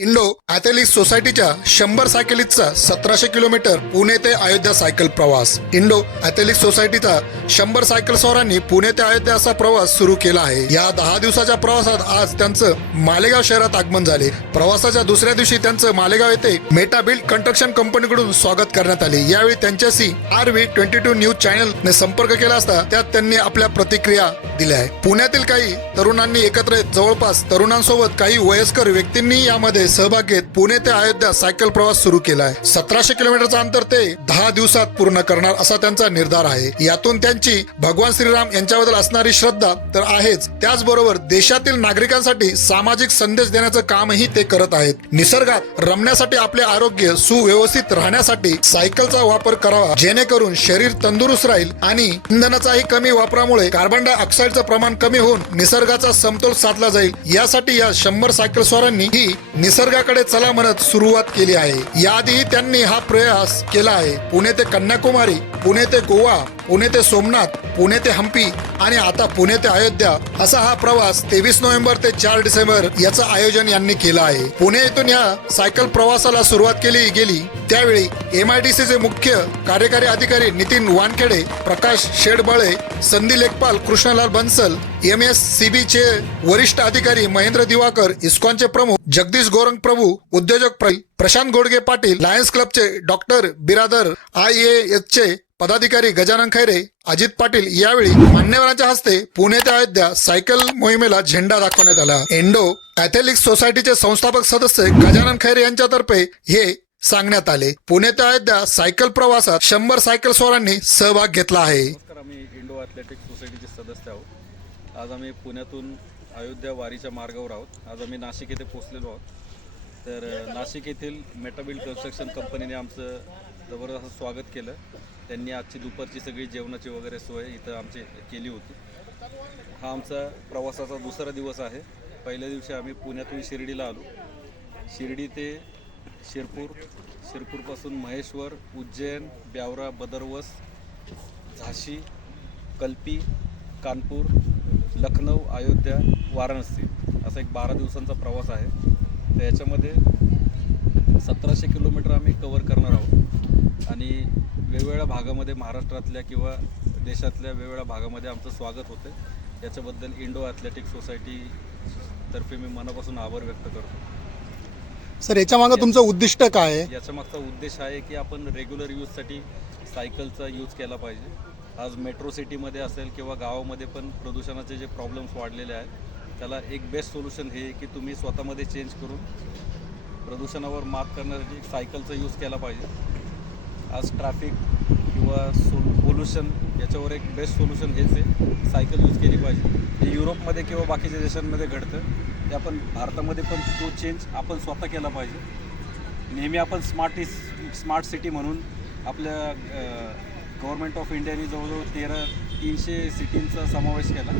Indo athletics सोसायटीच्या शंभर सायकलिस्टचा सतराशे किलोमीटर पुणे ते अयोध्या सायकल प्रवास. इंडो ॲथलेटिक्स सोसायटीचा शंभर सायकल स्वारांनी पुणे ते अयोध्या असा प्रवास सुरू केला आहे. या दहा दिवसाच्या प्रवासात आज त्यांचं मालेगाव शहरात आगमन झाले. प्रवासाच्या दुसऱ्या दिवशी त्यांचं मालेगाव येथे मेटा बिल्ड कंस्ट्रक्शन कंपनीकडून स्वागत करण्यात आले. यावेळी त्यांच्याशी R V twenty two news चॅनलने संपर्क केला असता त्यात त्यांनी आपल्या प्रतिक्रिया दिल्या आहे पुण्यातील काही तरुणांनी एकत्र जवळपास तरुणांसोबत काही वयस्कर व्यक्तींनी यामध्ये सहभाग घेत पुणे ते अयोध्या सायकल प्रवास सुरू केला आहे सतराशे किलोमीटरचा अंतर ते दहा दिवसात पूर्ण करणार असा त्यांचा निर्धार आहे. यातून त्यांची भगवान श्रीराम यांच्याबद्दल असणारी श्रद्धा तर आहेच. त्याचबरोबर देशातील नागरिकांसाठी सामाजिक संदेश देण्याचं कामही ते करत आहेत. निसर्गात रमण्यासाठी आपले आरोग्य सुव्यवस्थित राहण्यासाठी सायकलचा वापर करावा. जेणेकरून शरीर तंदुरुस्त राहील आणि इंधनाचाही कमी वापरामुळे कार्बन डायऑक्साईडचं प्रमाण कमी होऊन निसर्गाचा समतोल साधला जाईल. यासाठी या शंभर सायकल स्वारांनी ही निसर्गाकडे चला म्हणत सुरुवात केली आहे. याआधीही त्यांनी हा प्रयास केला आहे. पुणे ते कन्याकुमारी पुणे ते गोवा पुणे ते सोमनाथ पुणे ते हम्पी आणि आता पुणे ते अयोध्या असा हा प्रवास तेवीस नोव्हेंबर ते चार डिसेंबर याचं आयोजन यांनी केलं आहे. पुणे येथून या सायकल प्रवासाला सुरुवात केली गेली त्यावेळी एम आय डी सीचे मुख्य कार्यकारी अधिकारी नितीन वानखेडे प्रकाश शेडबळे संधी लेखपाल Krishnalal Bansal M S C B चे वरिष्ठ अधिकारी महेंद्र दिवाकर इस्कॉनचे प्रमुख जगदीश गोरंग प्रभू उद्योजक प्रशांत गोडगे पाटील लायन्स क्लबचे डॉक्टर बिरादर आय ए चे पदाधिकारी गजानन खैरे अजित पाटील यावेळी मान्यवरांच्या हस्ते पुणे ते अयोध्या सायकल मोहिमेला झेंडा दाखवण्यात आला. एंडो ॲथलेटिक्स सोसायटीचे संस्थापक सदस्य गजानन खैरे यांच्यातर्फे हे सांगण्यात आले. पुणे ते अयोध्या सायकल प्रवासात शंभर सायकल स्वारांनी सहभाग घेतला आहे. आम्ही इंडो ॲथलेटिक सोसायटीचे सदस्य आहोत. आज आम्ही पुण्यातून अयोध्या वारीच्या मार्गावर आहोत. आज आम्ही नाशिक येथे पोहोचलेलो आहोत. तर नाशिक येथील मेटाबिल्ड कन्स्ट्रक्शन कंपनीने आमचं जबरदस्त स्वागत केलं. त्यांनी आजची दुपारची सगळी जेवणाची वगैरे सोय इथं आमची केली होती. हा आमचा प्रवासाचा दुसरा दिवस आहे. पहिल्या दिवशी आम्ही पुण्यातून शिर्डीला आलो. शिर्डी ते शिरपूर शिरपूरपासून महेश्वर उज्जैन ब्यावरा बदरवस झाशी कल्पी कानपूर लखनौ अयोध्या वाराणसी असा एक बारा दिवसांचा प्रवास आहे. तर याच्यामध्ये सतराशे किलोमीटर आम्ही कवर करणार आहोत. आणि वेगवेगळ्या भागामध्ये महाराष्ट्रातल्या किंवा देशातल्या वेगवेगळ्या भागामध्ये आमचं स्वागत होतं याच्याबद्दल इंडो ॲथलेटिक सोसायटी तर्फे मी मनापासून आभार व्यक्त करतो. सर याच्या मागे तुमचं उद्दिष्ट काय आहे? याचा मागचा उद्देश आहे की आपण रेग्युलर यूजसाठी सायकलचा यूज केला पाहिजे. आज मेट्रो सिटीमध्ये असेल किंवा गावामध्ये पण प्रदूषणाचे जे प्रॉब्लेम्स वाढलेले आहेत त्याला एक बेस्ट सोल्युशन हे की तुम्ही स्वतःमध्ये चेंज करून प्रदूषणावर मात करण्यासाठी सायकलचा यूज केला पाहिजे. आज ट्रॅफिक किंवा सो पोल्युशन याच्यावर एक बेस्ट सोल्युशन हेच आहे. सायकल यूज केली पाहिजे. हे युरोपमध्ये किंवा बाकीच्या देशांमध्ये घडतं. ते आपण भारतामध्ये पण तो चेंज आपण स्वतः केला पाहिजे. नेहमी आपण स्मार्ट इस स्मार्ट सिटी म्हणून आपल्या गव्हर्मेंट ऑफ इंडियाने जवळजवळ तेरा तीनशे सिटींचा समावेश केला.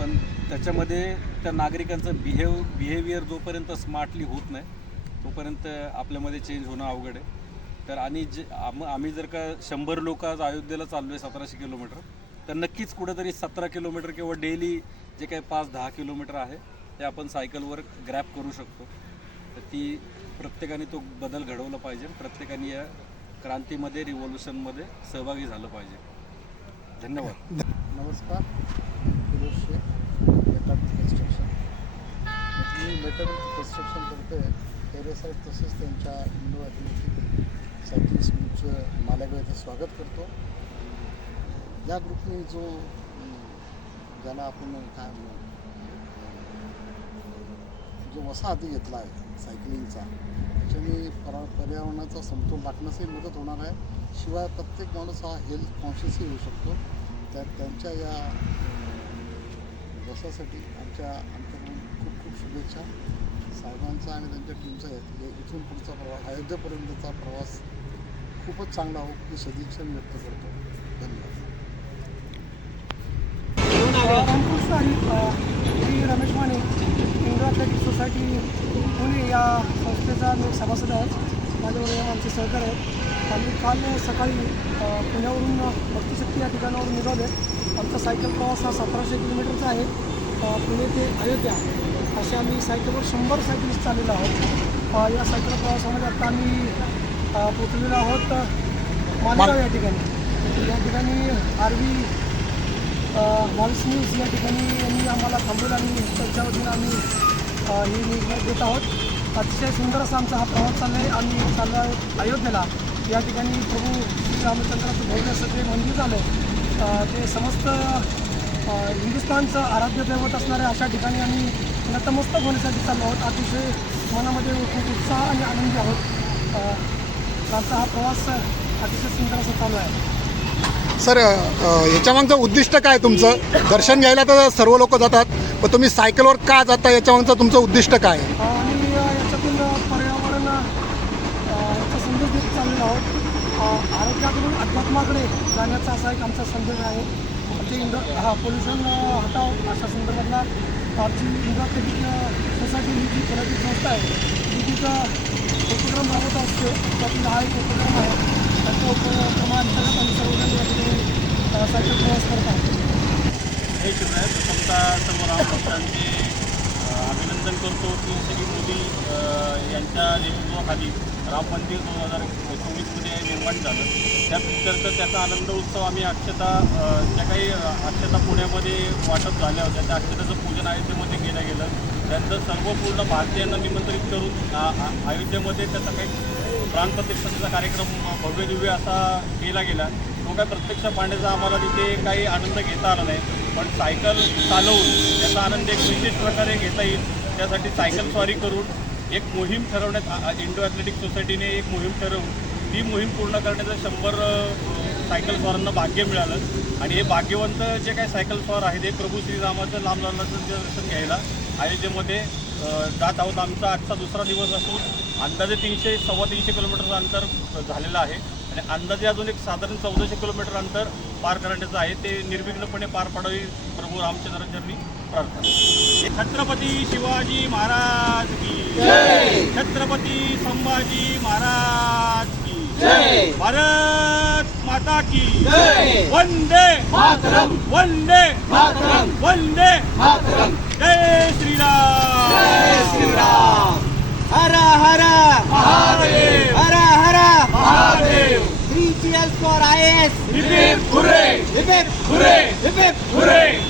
पण त्याच्यामध्ये त्या नागरिकांचं बिहेव बिहेवियर जोपर्यंत स्मार्टली होत नाही तोपर्यंत आपल्यामध्ये चेंज होणं अवघड आहे. तर आणि जे आम आम्ही जर का शंभर लोक आज अयोध्येला चाललो आहे सतराशे किलोमीटर तर नक्कीच कुठेतरी सतरा किलोमीटर किंवा डेली जे काही पाच दहा किलोमीटर आहे ते आपण सायकलवर ग्रॅप करू शकतो. तर ती प्रत्येकाने तो बदल घडवला पाहिजे. प्रत्येकाने या क्रांतीमध्ये रिव्हॉल्युशनमध्ये सहभागी झालं पाहिजे. धन्यवाद. नमस्कार. कन्स्ट्रक्शन मी मेटाबिल कन्स्ट्रक्शन करते टेरेसाईट तसेच त्यांच्या इंडो ॲथलेटिक सायकलिस्ट ग्रुपचं मालेगाव येथे स्वागत करतो. या ग्रुपने जो ज्याला आपण काय म्हणू जो वसा हाती घेतला आहे सायकलिंगचा त्याच्याने परा पर्यावरणाचा समतोल राखण्यासही मदत होणार आहे. शिवाय प्रत्येक माणूस हा हेल्थ कॉन्शियसही होऊ शकतो. त्या त्यांच्या या वसासाठी आमच्या आमच्याकडून खूप खूप शुभेच्छा. साहेबांचा आणि त्यांच्या टीमचा म्हणजे इथून पुढचा प्रवास अयोध्येपर्यंतचा प्रवास खूपच चांगला हो की सदिच्छा व्यक्त करतो. धन्यवाद. मी Ramesh Mane Indo athletic society Pune या संस्थेचा मी सभासद आहे माझ्याबरोबर आमचे सहकार आहेत आम्ही काल सकाळी पुण्यावरून भक्तिशक्ती या ठिकाणावरून निघालो आहे आमचा सायकल प्रवास हा सतराशे किलोमीटरचा आहे पुणे ते अयोध्या असे आम्ही सायकलवर शंभर सायकलिस्ट चाललेलो आहोत. या सायकल प्रवासामध्ये आता आम्ही पोचलेलो आहोत मालेगाव या ठिकाणी. या ठिकाणी आरवी व्हॉइस न्यूज या ठिकाणी यांनी आम्हाला थांबवलं आणि त्यांच्या वतीनं आम्ही ही न्यूज देत आहोत. अतिशय सुंदर असा आमचा हा प्रवास चालला आहे आम्ही चाललो अयोध्येला. या ठिकाणी प्रभू श्री रामचंद्राचं भव्य असं जे मंदिर झालं. आहे ते समस्त हिंदुस्थानचं आराध्य दैवत असणाऱ्या अशा ठिकाणी आम्ही नतमस्तक होण्यासाठी चाललो आहोत. अतिशय मनामध्ये खूप उत्साह आणि आनंदी आहोत. आमचा हा प्रवास अतिशय सुंदर असा चालू आहे. सर याच्यामागचं उद्दिष्ट काय तुमचं? दर्शन घ्यायला तर सर्व लोक जातात पण तुम्ही सायकलवर का जाता? याच्यामागचं तुमचं उद्दिष्ट काय अ, याच्यातून पर्यावरण संदेश देत चाललेलो आहोत. आरोग्याकडून अध्यात्माकडे जाण्याचा असा एक आमचा संदेश आहे. ते इंड हा पोल्युशन हटाव अशा संदर्भातला आमची इंडो सोसायटी ही जी पुण्याची संस्था आहे विविध उपक्रम राबवत असतो त्यातील हा एक उपक्रम आहे. त्याच्या उपक्रमांतर्गत आम्ही सर्वजण या ठिकाणी सायकल प्रवास करत आहोत. हे शिवराय प्रथमता सर्व रामभक्तांचे अभिनंदन करतो की सगळी मोदी यांच्या नेतृत्वाखाली राम मंदिर दोन हजार चोवीसमध्ये निर्माण झालं. त्या पिक्चरचा त्याचा आनंद उत्सव आम्ही अक्षता ज्या काही अक्षता पुण्यामध्ये वाटप झाल्या होत्या. त्या अक्षताचं पूजन अयोध्येमध्ये केलं गेलं. त्यानंतर सर्व पूर्ण भारतीयांना निमंत्रित करून अयोध्येमध्ये त्याचा काही प्राणप्रतिष्ठाचा कार्यक्रम भव्य दिव्य असा केला गेला. तो काय प्रत्यक्ष पाहण्याचा आम्हाला तिथे काही आनंद घेता आला नाही. पण सायकल चालवून त्याचा आनंद एक विशेष प्रकारे घेता येईल. त्यासाठी सायकल स्वारी करून एक मोहीम ठरवण्यात इंडो ॲथलेटिक सोसायटीने एक मोहीम ठरवून ती मोहीम पूर्ण करण्याचं शंभर सायकल स्वारांना भाग्य मिळालं. आणि हे भाग्यवंत जे काही सायकल स्वार आहेत हे प्रभू श्रीरामाचं लांब लांबचं दर्शन घ्यायला अयोध्येमध्ये जात आहोत. आमचा आजचा दुसरा दिवस असून अंदाजे तीनशे सव्वा तीनशे किलोमीटरचं अंतर झालेलं आहे. आणि अंदाजे अजून एक साधारण चौदाशे किलोमीटर अंतर पार करण्याचं आहे. ते निर्विघ्नपणे पार पाडावी प्रभू रामचंद्राचरणी प्रार्थना. छत्रपती शिवाजी महाराज की छत्रपती संभाजी महाराज की भारत माता की वंदे वंदे वंदे जय श्रीराम! जय श्रीराम! हर हर महादेव! हर हर Mahadev! Three cheers for IS hip hip hurray hip hip hurray hip hip hurray